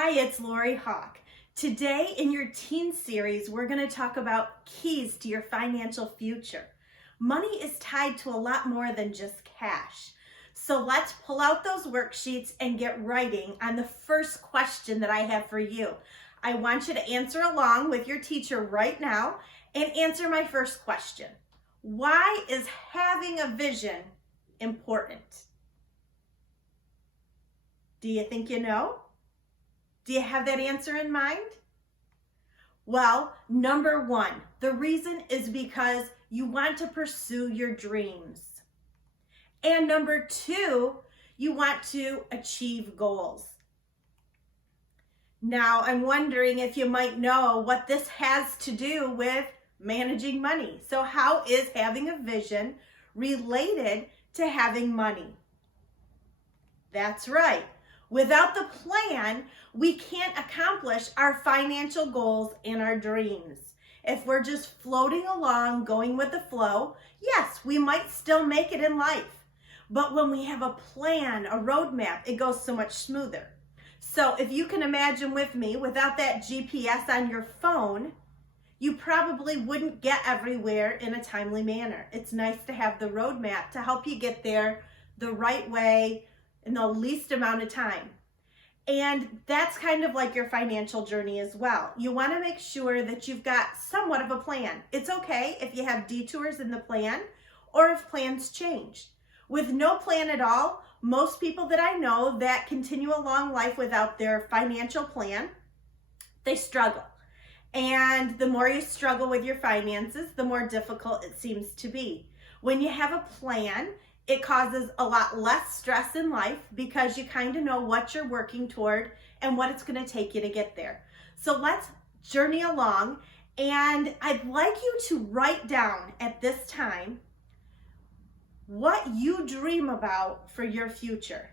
Hi, it's Lori Hawk. Today in your teen series, we're going to talk about keys to your financial future. Money is tied to a lot more than just cash. So let's pull out those worksheets and get writing on the first question that I have for you. I want you to answer along with your teacher right now and answer my first question. Why is having a vision important? Do you think you know? Do you have that answer in mind? Well, number one, the reason is because you want to pursue your dreams. And number two, you want to achieve goals. Now, I'm wondering if you might know what this has to do with managing money. So how is having a vision related to having money? That's right. Without the plan, we can't accomplish our financial goals and our dreams. If we're just floating along, going with the flow, yes, we might still make it in life. But when we have a plan, a roadmap, it goes so much smoother. So if you can imagine with me, without that GPS on your phone, you probably wouldn't get everywhere in a timely manner. It's nice to have the roadmap to help you get there the right way, in the least amount of time. And that's kind of like your financial journey as well. You want to make sure that you've got somewhat of a plan. It's okay if you have detours in the plan or if plans change. With no plan at all, most people that I know that continue along life without their financial plan, they struggle. And the more you struggle with your finances, the more difficult it seems to be. When you have a plan, it causes a lot less stress in life because you kind of know what you're working toward and what it's going to take you to get there. So let's journey along, and I'd like you to write down at this time what you dream about for your future.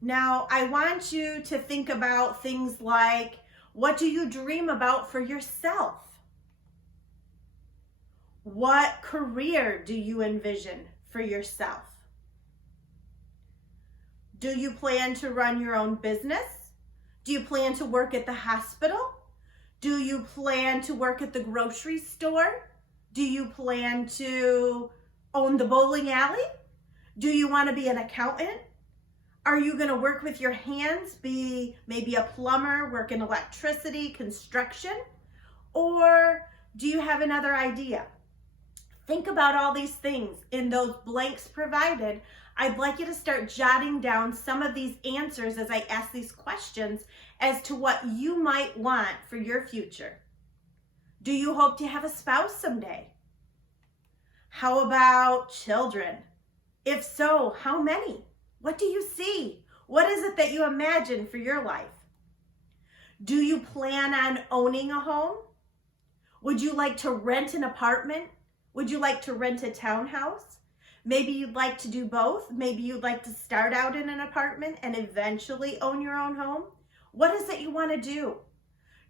Now, I want you to think about things like, what do you dream about for yourself? What career do you envision for yourself? Do you plan to run your own business? Do you plan to work at the hospital? Do you plan to work at the grocery store? Do you plan to own the bowling alley? Do you want to be an accountant? Are you going to work with your hands, be maybe a plumber, work in electricity, construction? Or do you have another idea? Think about all these things in those blanks provided. I'd like you to start jotting down some of these answers as I ask these questions as to what you might want for your future. Do you hope to have a spouse someday? How about children? If so, how many? What do you see? What is it that you imagine for your life? Do you plan on owning a home? Would you like to rent an apartment? Would you like to rent a townhouse? Maybe you'd like to do both. Maybe you'd like to start out in an apartment and eventually own your own home. What is it you want to do?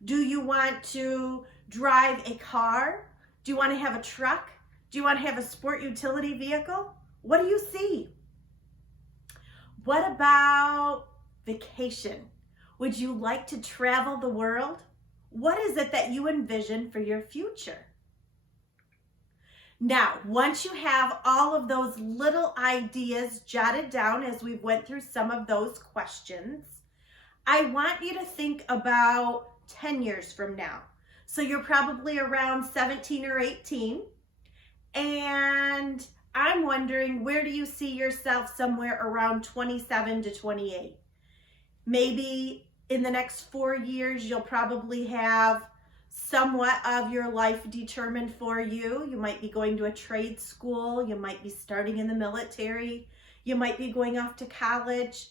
Do you want to drive a car? Do you want to have a truck? Do you want to have a sport utility vehicle? What do you see? What about vacation? Would you like to travel the world? What is it that you envision for your future? Now, once you have all of those little ideas jotted down as we went through some of those questions, I want you to think about 10 years from now. So you're probably around 17 or 18, and I'm wondering, where do you see yourself somewhere around 27 to 28? Maybe in the next 4 years, you'll probably have somewhat of your life determined for you. You might be going to a trade school. You might be starting in the military. You might be going off to college.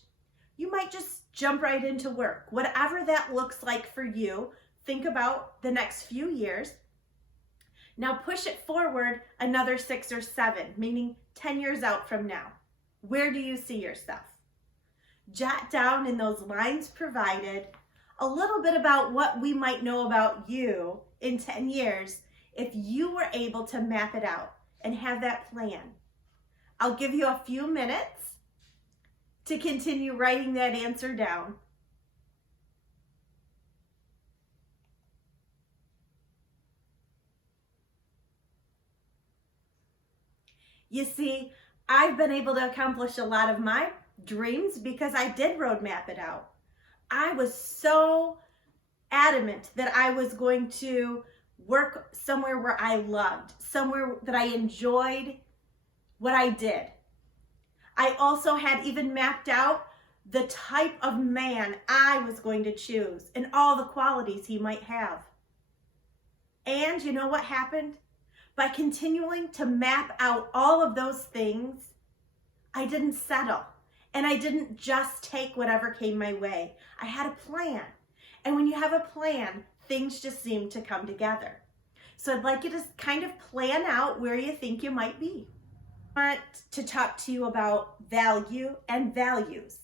You might just jump right into work. Whatever that looks like for you, think about the next few years. Now push it forward another 6 or 7, meaning 10 years out from now. Where do you see yourself? Jot down in those lines provided a little bit about what we might know about you in 10 years if you were able to map it out and have that plan. I'll give you a few minutes to continue writing that answer down. You see, I've been able to accomplish a lot of my dreams because I did roadmap it out. I was so adamant that I was going to work somewhere where I loved, somewhere that I enjoyed what I did. I also had even mapped out the type of man I was going to choose and all the qualities he might have. And you know what happened? By continuing to map out all of those things, I didn't settle. And I didn't just take whatever came my way. I had a plan. And when you have a plan, things just seem to come together. So I'd like you to kind of plan out where you think you might be. I want to talk to you about value and values.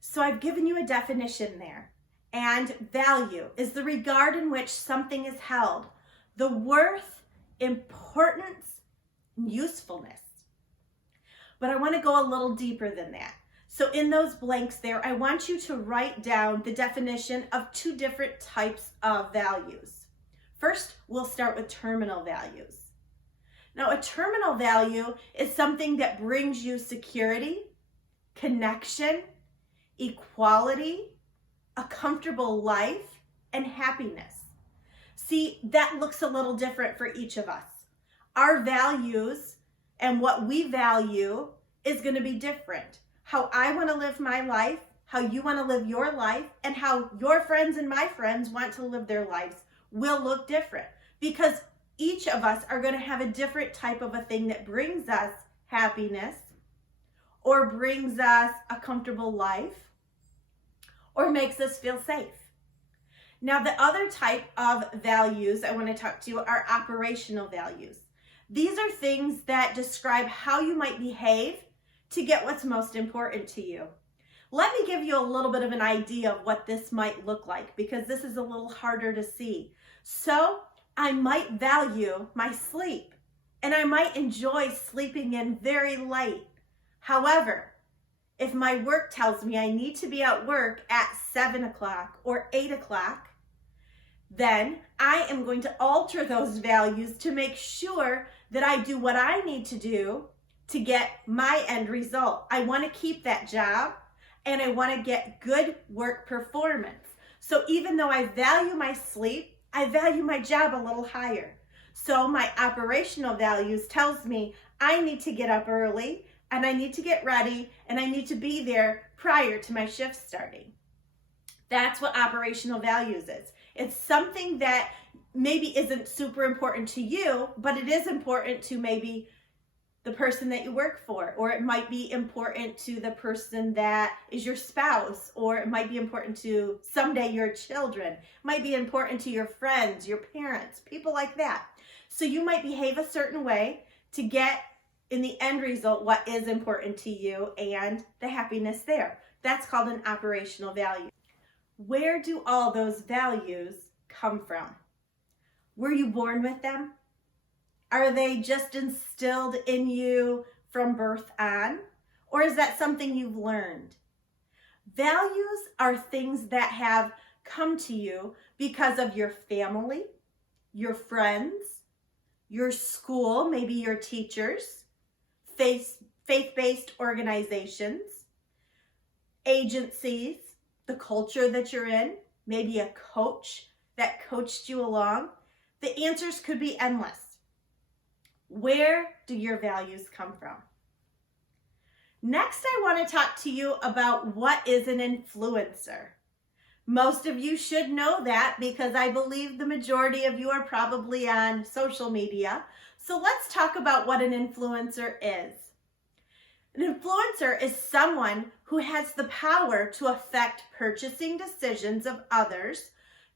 So I've given you a definition there. And value is the regard in which something is held, the worth, importance, and usefulness. But I want to go a little deeper than that. So in those blanks there, I want you to write down the definition of two different types of values. First, we'll start with terminal values. Now, a terminal value is something that brings you security, connection, equality, a comfortable life, and happiness. See, that looks a little different for each of us. Our values and what we value is going to be different. How I want to live my life, how you want to live your life, and how your friends and my friends want to live their lives will look different, because each of us are going to have a different type of a thing that brings us happiness or brings us a comfortable life or makes us feel safe. Now, the other type of values I want to talk to you are operational values. These are things that describe how you might behave to get what's most important to you. Let me give you a little bit of an idea of what this might look like, because this is a little harder to see. So I might value my sleep, and I might enjoy sleeping in very late. However, if my work tells me I need to be at work at 7 o'clock or 8 o'clock, then I am going to alter those values to make sure that I do what I need to do to get my end result. I want to keep that job, and I want to get good work performance. So even though I value my sleep, I value my job a little higher. So my operational values tells me I need to get up early, and I need to get ready, and I need to be there prior to my shift starting. That's what operational values is. It's something that maybe isn't super important to you, but it is important to maybe the person that you work for, or it might be important to the person that is your spouse, or it might be important to someday your children, it might be important to your friends, your parents, people like that. So you might behave a certain way to get in the end result what is important to you and the happiness there. That's called an operational value. Where do all those values come from? Were you born with them? Are they just instilled in you from birth on? Or is that something you've learned? Values are things that have come to you because of your family, your friends, your school, maybe your teachers, faith-based organizations, agencies, the culture that you're in, maybe a coach that coached you along. The answers could be endless. Where do your values come from? Next, I want to talk to you about what is an influencer. Most of you should know that because I believe the majority of you are probably on social media. So let's talk about what an influencer is. An influencer is someone who has the power to affect purchasing decisions of others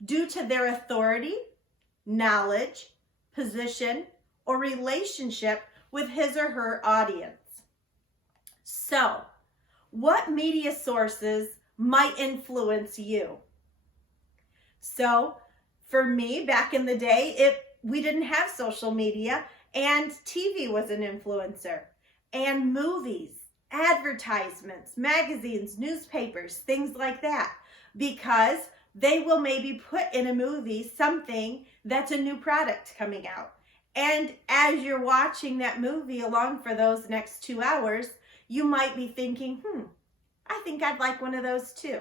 due to their authority, knowledge, position, or relationship with his or her audience. So, what media sources might influence you? So, for me, back in the day, we didn't have social media, and TV was an influencer, and movies, advertisements, magazines, newspapers, things like that, because they will maybe put in a movie something that's a new product coming out. And as you're watching that movie along for those next 2 hours, you might be thinking, I think I'd like one of those too.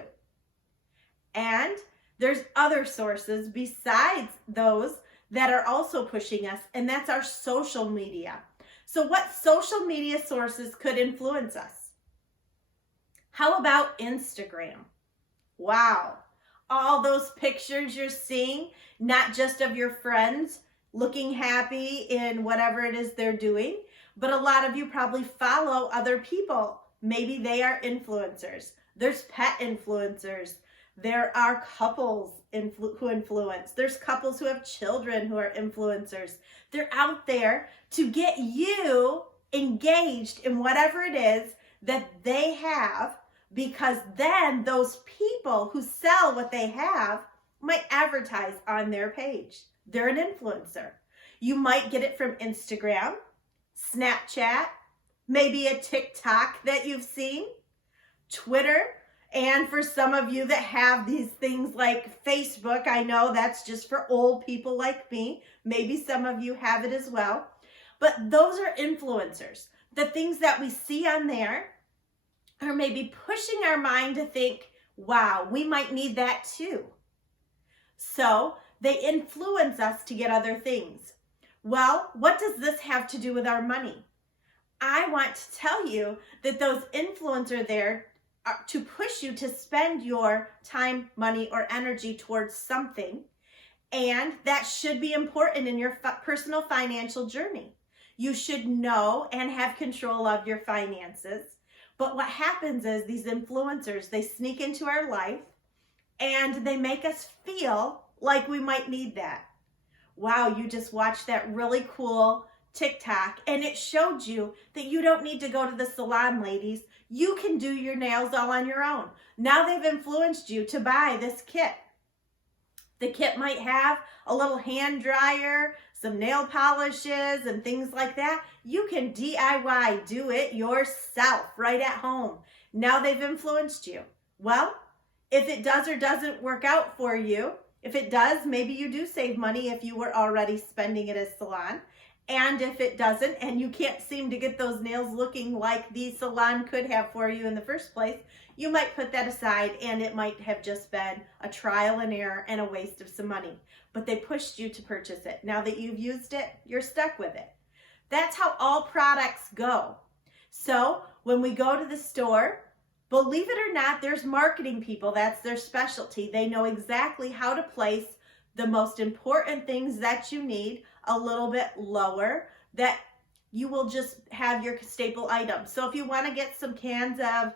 And there's other sources besides those that are also pushing us, and that's our social media. So what social media sources could influence us? How about Instagram? Wow. All those pictures you're seeing, not just of your friends looking happy in whatever it is they're doing, but a lot of you probably follow other people. Maybe they are influencers. There's pet influencers. There are couples who influence. There's couples who have children who are influencers. They're out there to get you engaged in whatever it is that they have, because then those people who sell what they have might advertise on their page. They're an influencer. You might get it from Instagram, Snapchat, maybe a TikTok that you've seen, Twitter, and for some of you that have these things like Facebook, I know that's just for old people like me. Maybe some of you have it as well. But those are influencers. The things that we see on there are maybe pushing our mind to think, wow, we might need that too. So they influence us to get other things. Well, what does this have to do with our money? I want to tell you that those influencers there are to push you to spend your time, money, or energy towards something. And that should be important in your personal financial journey. You should know and have control of your finances. But what happens is these influencers, they sneak into our life and they make us feel like we might need that. Wow, you just watched that really cool TikTok and it showed you that you don't need to go to the salon, ladies. You can do your nails all on your own. Now they've influenced you to buy this kit. The kit might have a little hand dryer, some nail polishes and things like that. You can DIY, do it yourself right at home. Now they've influenced you. Well, if it does or doesn't work out for you, if it does, maybe you do save money if you were already spending it as salon. And if it doesn't, and you can't seem to get those nails looking like the salon could have for you in the first place, you might put that aside and it might have just been a trial and error and a waste of some money. But they pushed you to purchase it. Now that you've used it, you're stuck with it. That's how all products go. So when we go to the store, believe it or not, there's marketing people. That's their specialty. They know exactly how to place the most important things that you need a little bit lower, that you will just have your staple items. So if you want to get some cans of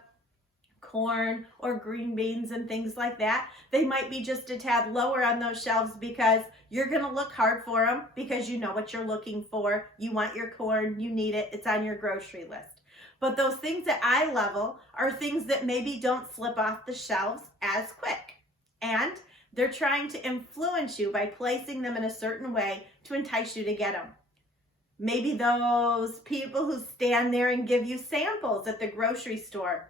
corn or green beans and things like that, they might be just a tad lower on those shelves because you're going to look hard for them because you know what you're looking for. You want your corn, you need it, it's on your grocery list. But those things at eye level are things that maybe don't slip off the shelves as quick. And they're trying to influence you by placing them in a certain way to entice you to get them. Maybe those people who stand there and give you samples at the grocery store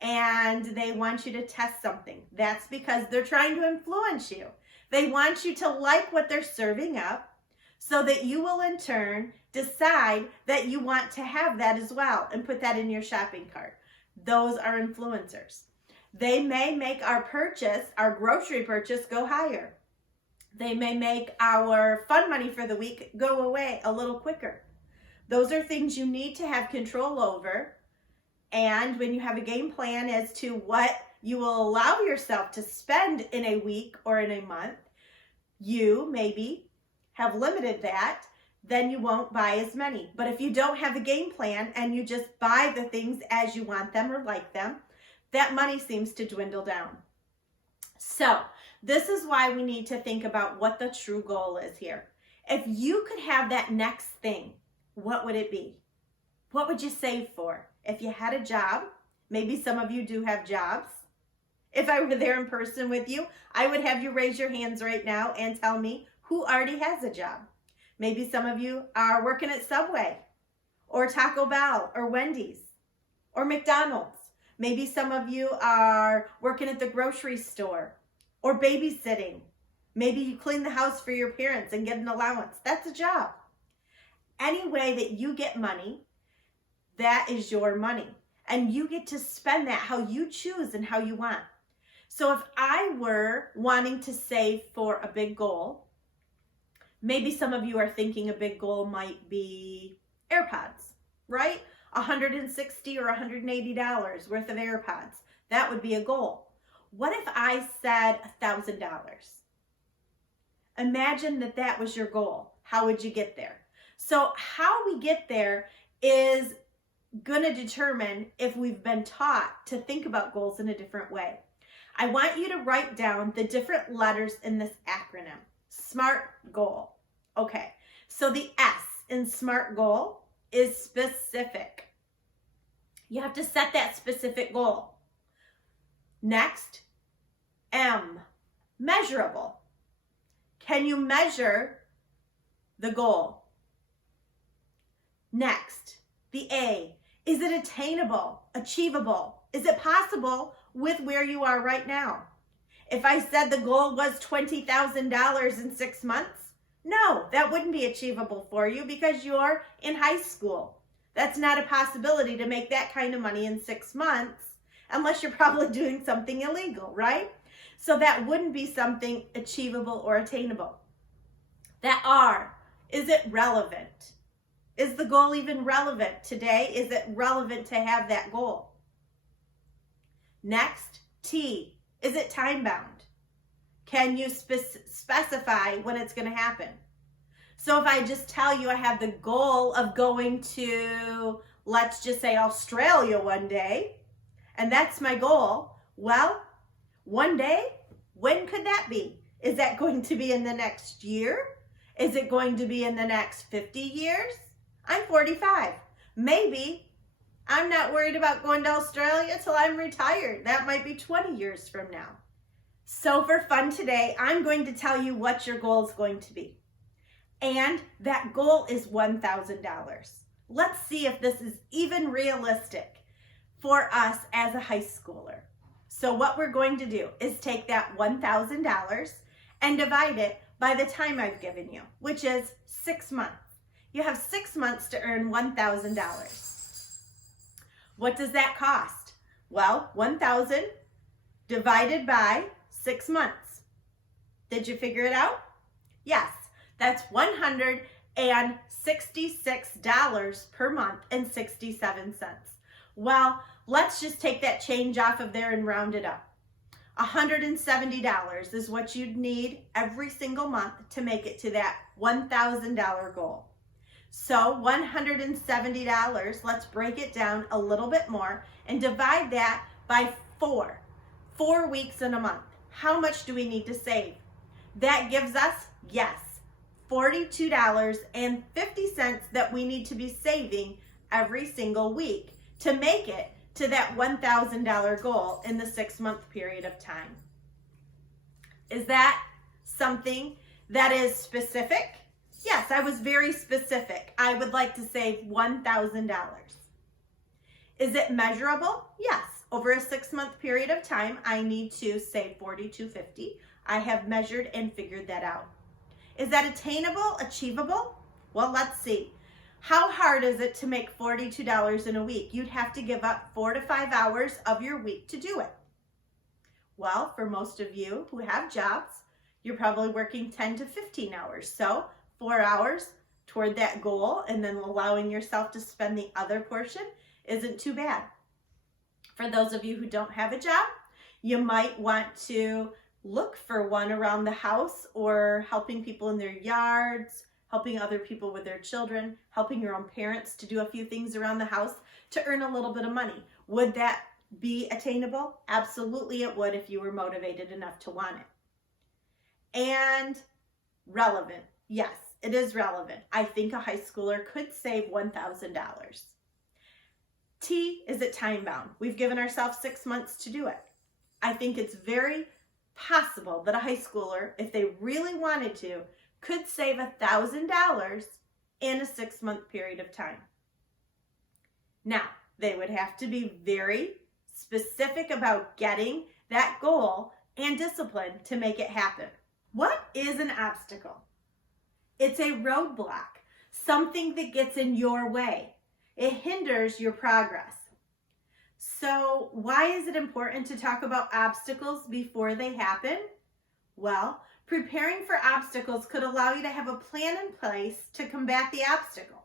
and they want you to test something. That's because they're trying to influence you. They want you to like what they're serving up so that you will in turn decide that you want to have that as well and put that in your shopping cart. Those are influencers. They may make our purchase, our grocery purchase, go higher. They may make our fun money for the week go away a little quicker. Those are things you need to have control over. And when you have a game plan as to what you will allow yourself to spend in a week or in a month, you maybe have limited that, then you won't buy as many. But if you don't have a game plan and you just buy the things as you want them or like them, that money seems to dwindle down. So this is why we need to think about what the true goal is here. If you could have that next thing, what would it be? What would you save for? If you had a job, maybe some of you do have jobs. If I were there in person with you, I would have you raise your hands right now and tell me who already has a job. Maybe some of you are working at Subway or Taco Bell or Wendy's or McDonald's. Maybe some of you are working at the grocery store or babysitting. Maybe you clean the house for your parents and get an allowance. That's a job. Any way that you get money, that is your money. And you get to spend that how you choose and how you want. So if I were wanting to save for a big goal, maybe some of you are thinking a big goal might be AirPods, right? $160 or $180 worth of AirPods. That would be a goal. What if I said $1,000? Imagine that that was your goal. How would you get there? So how we get there is going to determine if we've been taught to think about goals in a different way. I want you to write down the different letters in this acronym. SMART goal. Okay, so the S in SMART goal is specific. You have to set that specific goal. Next, M, measurable. Can you measure the goal? Next, the A, is it attainable, achievable? Is it possible with where you are right now? If I said the goal was $20,000 in 6 months, no, that wouldn't be achievable for you because you're in high school. That's not a possibility to make that kind of money in 6 months unless you're probably doing something illegal, right? So that wouldn't be something achievable or attainable. That R, is it relevant? Is the goal even relevant today? Is it relevant to have that goal? Next, T, is it time bound? Can you specify when it's going to happen? So if I just tell you I have the goal of going to, let's just say Australia one day, and that's my goal, well, one day, when could that be? Is that going to be in the next year? Is it going to be in the next 50 years? I'm 45. Maybe I'm not worried about going to Australia till I'm retired. That might be 20 years from now. So for fun today, I'm going to tell you what your goal is going to be. And that goal is $1,000. Let's see if this is even realistic for us as a high schooler. So what we're going to do is take that $1,000 and divide it by the time I've given you, which is 6 months. You have 6 months to earn $1,000. What does that cost? Well, 1,000 divided by 6 months. Did you figure it out? Yes, that's $166 per month and 67 cents. Well, let's just take that change off of there and round it up. $170 is what you'd need every single month to make it to that $1,000 goal. So $170, let's break it down a little bit more and divide that by 4 weeks in a month. How much do we need to save? That gives us, yes, $42.50 that we need to be saving every single week to make it to that $1,000 goal in the 6-month period of time. Is that something that is specific? Yes, I was very specific. I would like to save $1,000. Is it measurable? Yes. Over a 6-month period of time, I need to save $42.50. I have measured and figured that out. Is that attainable, achievable? Well, let's see. How hard is it to make $42 in a week? You'd have to give up 4 to 5 hours of your week to do it. Well, for most of you who have jobs, you're probably working 10 to 15 hours. So 4 hours toward that goal and then allowing yourself to spend the other portion isn't too bad. For those of you who don't have a job, you might want to look for one around the house or helping people in their yards, helping other people with their children, helping your own parents to do a few things around the house to earn a little bit of money. Would that be attainable? Absolutely it would if you were motivated enough to want it. And relevant. Yes, it is relevant. I think a high schooler could save $1,000. T, is it time bound? We've given ourselves 6 months to do it. I think it's very possible that a high schooler, if they really wanted to, could save $1,000 in a 6-month period of time. Now, they would have to be very specific about getting that goal and discipline to make it happen. What is an obstacle? It's a roadblock, something that gets in your way. It hinders your progress. So why is it important to talk about obstacles before they happen? Well, preparing for obstacles could allow you to have a plan in place to combat the obstacle.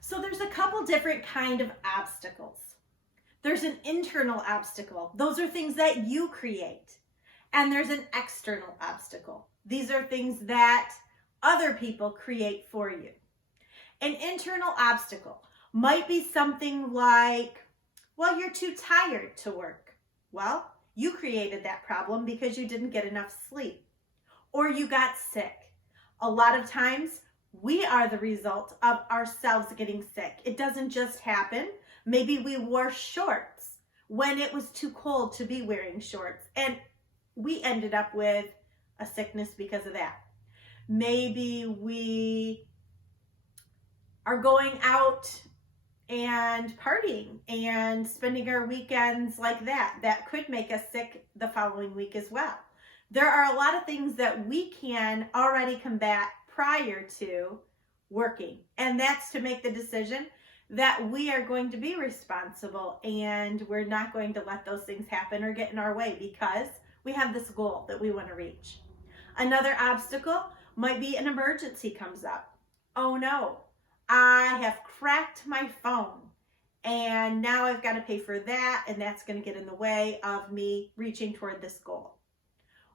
So there's a couple different kind of obstacles. There's an internal obstacle. Those are things that you create. And there's an external obstacle. These are things that other people create for you. An internal obstacle might be something like, well, you're too tired to work. Well, you created that problem because you didn't get enough sleep, or you got sick. A lot of times we are the result of ourselves getting sick. It doesn't just happen. Maybe we wore shorts when it was too cold to be wearing shorts, and we ended up with a sickness because of that. Maybe we are going out and partying and spending our weekends like that. That could make us sick the following week as well. There are a lot of things that we can already combat prior to working, and that's to make the decision that we are going to be responsible and we're not going to let those things happen or get in our way because we have this goal that we want to reach. Another obstacle might be an emergency comes up. Oh no, I have cracked my phone and now I've got to pay for that, and that's going to get in the way of me reaching toward this goal.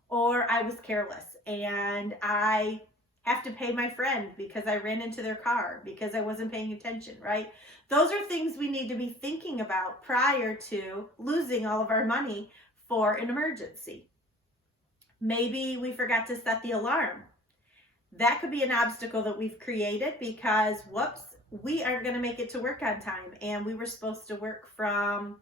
Or I was careless and I have to pay my friend because I ran into their car because I wasn't paying attention, right? Those are things we need to be thinking about prior to losing all of our money for an emergency. Maybe we forgot to set the alarm. That could be an obstacle that we've created because, whoops, we aren't going to make it to work on time, and we were supposed to work from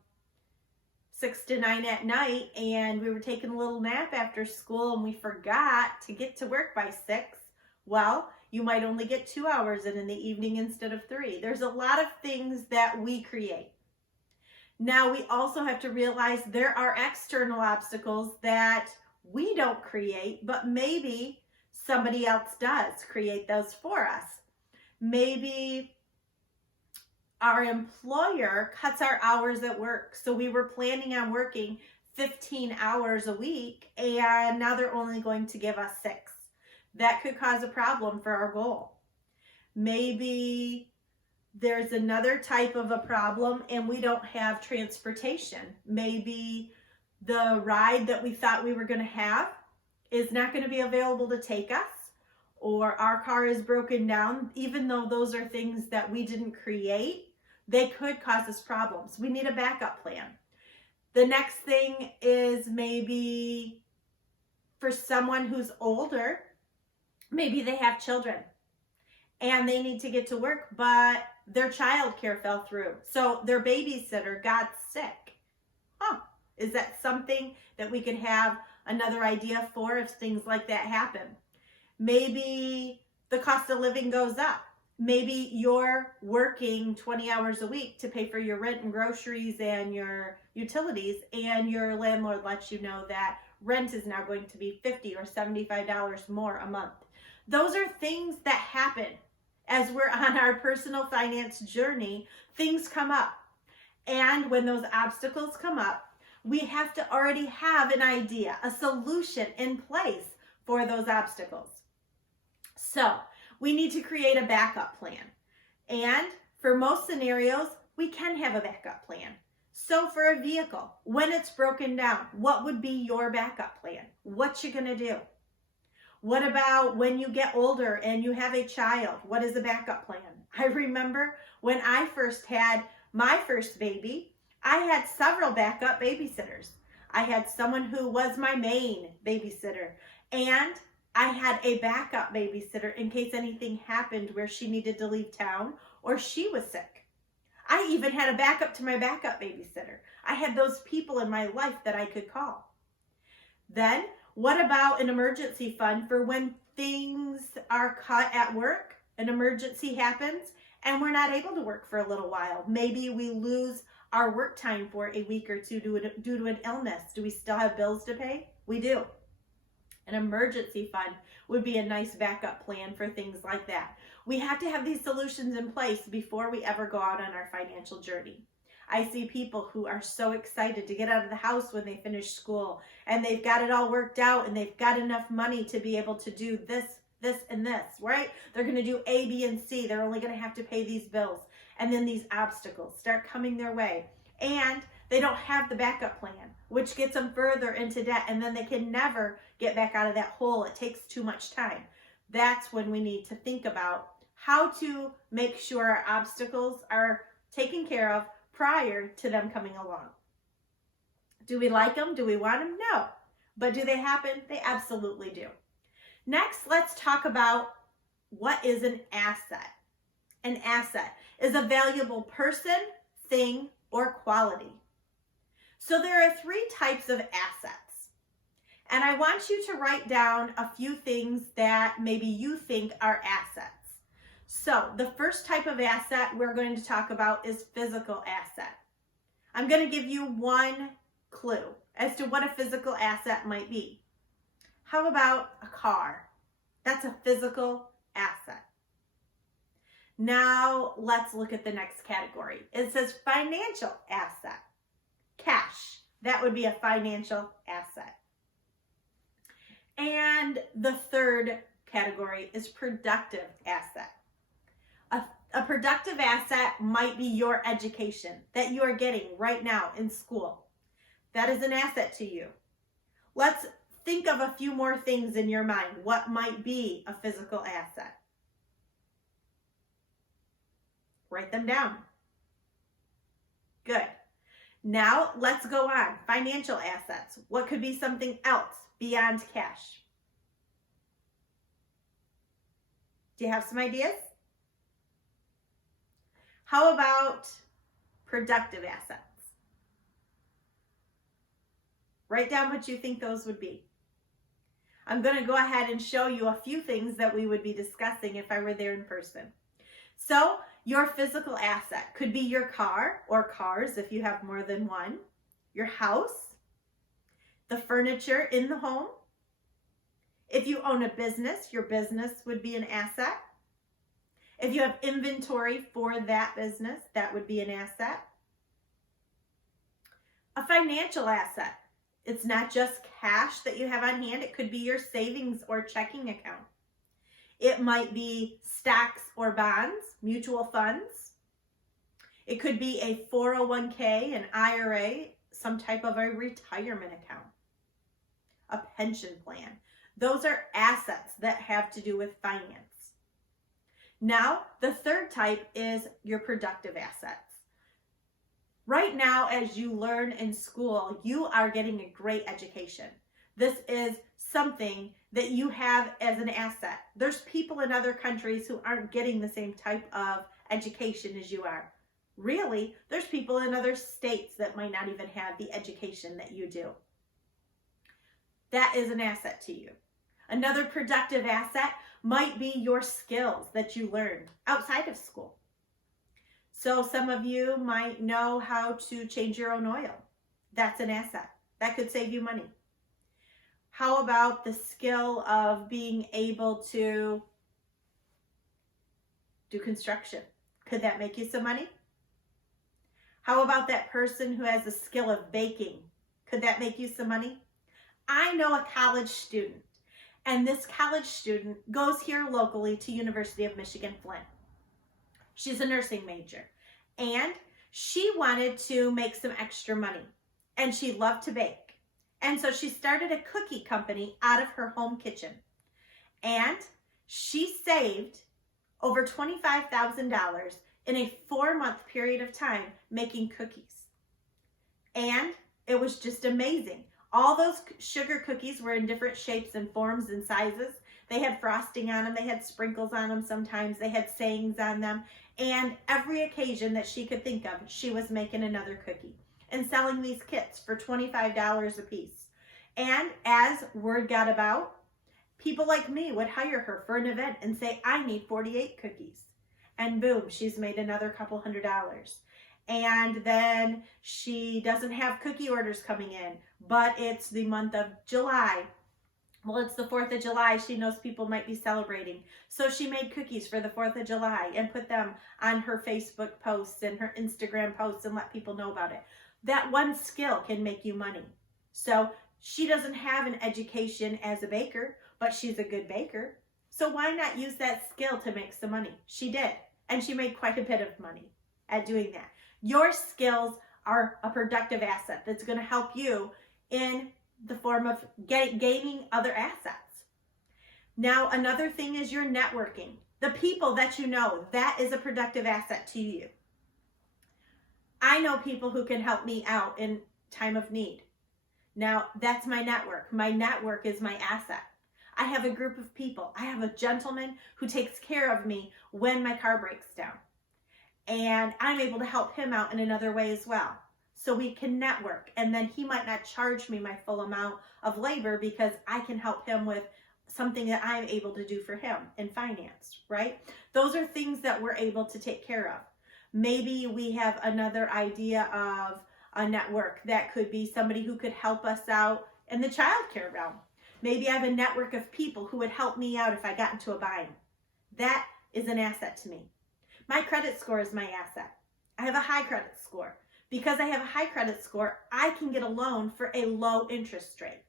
6 to 9 at night, and we were taking a little nap after school and we forgot to get to work by 6. Well, you might only get 2 hours in the evening instead of 3. There's a lot of things that we create. Now, we also have to realize there are external obstacles that we don't create, but maybe somebody else does create those for us. Maybe our employer cuts our hours at work. So we were planning on working 15 hours a week, and now they're only going to give us 6. That could cause a problem for our goal. Maybe there's another type of a problem and we don't have transportation. Maybe the ride that we thought we were going to have is not going to be available to take us, or our car is broken down. Even though those are things that we didn't create, they could cause us problems. We need a backup plan. The next thing is maybe for someone who's older, maybe they have children and they need to get to work, but their child care fell through. So their babysitter got sick. Is that something that we could have another idea for if things like that happen? Maybe the cost of living goes up. Maybe you're working 20 hours a week to pay for your rent and groceries and your utilities, and your landlord lets you know that rent is now going to be $50 or $75 more a month. Those are things that happen as we're on our personal finance journey. Things come up. And when those obstacles come up, we have to already have an idea, a solution in place for those obstacles. So we need to create a backup plan. And for most scenarios, we can have a backup plan. So for a vehicle, when it's broken down, what would be your backup plan? What you gonna do? What about when you get older and you have a child? What is the backup plan? I remember when I first had my first baby, I had several backup babysitters. I had someone who was my main babysitter, and I had a backup babysitter in case anything happened where she needed to leave town or she was sick. I even had a backup to my backup babysitter. I had those people in my life that I could call. Then, what about an emergency fund for when things are cut at work, an emergency happens, and we're not able to work for a little while? Maybe we lose our work time for a week or two due to an illness. Do we still have bills to pay? We do. An emergency fund would be a nice backup plan for things like that. We have to have these solutions in place before we ever go out on our financial journey. I see people who are so excited to get out of the house when they finish school, and they've got it all worked out, and they've got enough money to be able to do this, and this, right? They're going to do A, B, and C. They're only going to have to pay these bills. And then these obstacles start coming their way. And they don't have the backup plan, which gets them further into debt, and then they can never get back out of that hole. It takes too much time. That's when we need to think about how to make sure our obstacles are taken care of prior to them coming along. Do we like them? Do we want them? No. But do they happen? They absolutely do. Next, let's talk about what is an asset. An asset is a valuable person, thing, or quality. So there are 3 types of assets. And I want you to write down a few things that maybe you think are assets. So the first type of asset we're going to talk about is physical asset. I'm going to give you one clue as to what a physical asset might be. How about a car? That's a physical asset. Now let's look at the next category. It says financial asset. Cash. That would be a financial asset. And the third category is productive asset. A productive asset might be your education that you are getting right now in school. That is an asset to you. Let's think of a few more things in your mind. What might be a physical asset? Write them down. Good. Now let's go on. Financial assets. What could be something else beyond cash? Do you have some ideas? How about productive assets? Write down what you think those would be. I'm going to go ahead and show you a few things that we would be discussing if I were there in person. So your physical asset could be your car or cars if you have more than one, your house, the furniture in the home. If you own a business, your business would be an asset. If you have inventory for that business, that would be an asset. A financial asset. It's not just cash that you have on hand. It could be your savings or checking account. It might be stocks or bonds, mutual funds. It could be a 401k, an IRA, some type of a retirement account, a pension plan. Those are assets that have to do with finance. Now, the third type is your productive assets. Right now, as you learn in school, you are getting a great education. This is something that you have as an asset. There's people in other countries who aren't getting the same type of education as you are. Really, there's people in other states that might not even have the education that you do. That is an asset to you. Another productive asset might be your skills that you learned outside of school. So some of you might know how to change your own oil. That's an asset. That could save you money. How about the skill of being able to do construction? Could that make you some money? How about that person who has the skill of baking? Could that make you some money? I know a college student, and this college student goes here locally to University of Michigan Flint. She's a nursing major, and she wanted to make some extra money, and she loved to bake. And so she started a cookie company out of her home kitchen, and she saved over $25,000 in a 4-month period of time making cookies. And it was just amazing. All those sugar cookies were in different shapes and forms and sizes. They had frosting on them. They had sprinkles on them sometimes. They had sayings on them. And every occasion that she could think of, she was making another cookie and selling these kits for $25 a piece. And as word got about, people like me would hire her for an event and say, I need 48 cookies. And boom, she's made another couple $100. And then she doesn't have cookie orders coming in, but it's the month of July. Well, it's the 4th of July. She knows people might be celebrating. So she made cookies for the 4th of July and put them on her Facebook posts and her Instagram posts and let people know about it. That one skill can make you money. So she doesn't have an education as a baker, but she's a good baker. So why not use that skill to make some money? She did. And she made quite a bit of money at doing that. Your skills are a productive asset that's going to help you in the form of gaining other assets. Now, another thing is your networking. The people that you know, that is a productive asset to you. I know people who can help me out in time of need. Now, that's my network. My network is my asset. I have a group of people. I have a gentleman who takes care of me when my car breaks down. And I'm able to help him out in another way as well. So we can network, and then he might not charge me my full amount of labor because I can help him with something that I'm able to do for him in finance, right? Those are things that we're able to take care of. Maybe we have another idea of a network that could be somebody who could help us out in the childcare realm. Maybe I have a network of people who would help me out if I got into a bind. That is an asset to me. My credit score is my asset. I have a high credit score. Because I have a high credit score, I can get a loan for a low interest rate.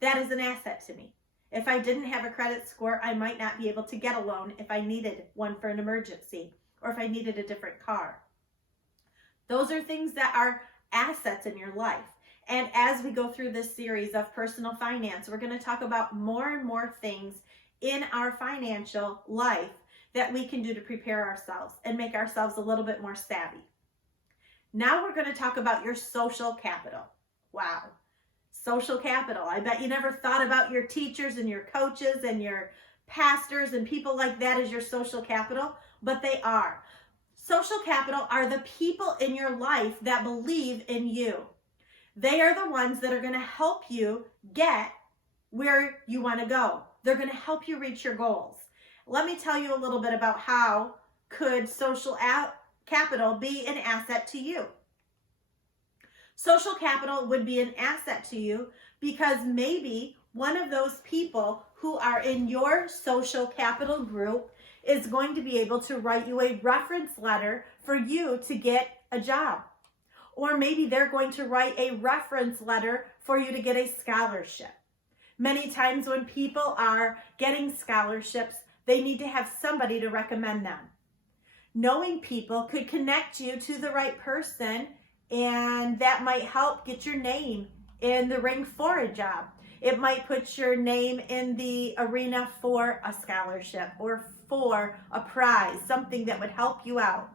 That is an asset to me. If I didn't have a credit score, I might not be able to get a loan if I needed one for an emergency or if I needed a different car. Those are things that are assets in your life. And as we go through this series of personal finance, we're going to talk about more and more things in our financial life that we can do to prepare ourselves and make ourselves a little bit more savvy. Now we're going to talk about your social capital. Wow. Social capital. I bet you never thought about your teachers and your coaches and your pastors and people like that as your social capital, but they are. Social capital are the people in your life that believe in you. They are the ones that are going to help you get where you want to go. They're going to help you reach your goals. Let me tell you a little bit about how could social capital be an asset to you. Social capital would be an asset to you because maybe one of those people who are in your social capital group is going to be able to write you a reference letter for you to get a job. Or maybe they're going to write a reference letter for you to get a scholarship. Many times when people are getting scholarships, they need to have somebody to recommend them. Knowing people could connect you to the right person, and that might help get your name in the ring for a job. It might put your name in the arena for a scholarship or for a prize, something that would help you out.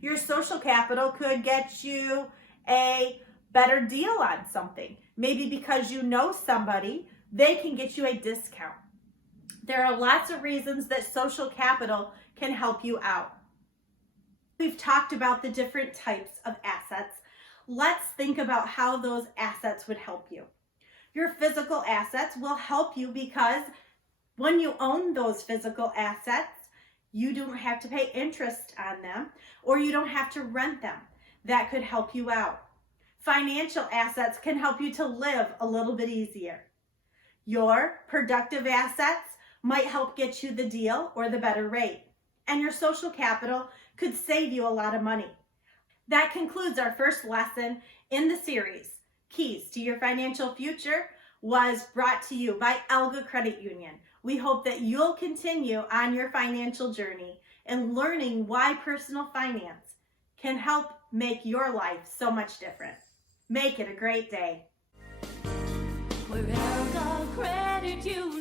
Your social capital could get you a better deal on something. Maybe because you know somebody, they can get you a discount. There are lots of reasons that social capital can help you out. We've talked about the different types of assets. Let's think about how those assets would help you. Your physical assets will help you because when you own those physical assets, you don't have to pay interest on them or you don't have to rent them. That could help you out. Financial assets can help you to live a little bit easier. Your productive assets might help get you the deal or the better rate. And your social capital could save you a lot of money. That concludes our first lesson in the series. Keys to Your Financial Future was brought to you by Elga Credit Union. We hope that you'll continue on your financial journey and learning why personal finance can help make your life so much different. Make it a great day. We're Elga Credit Union.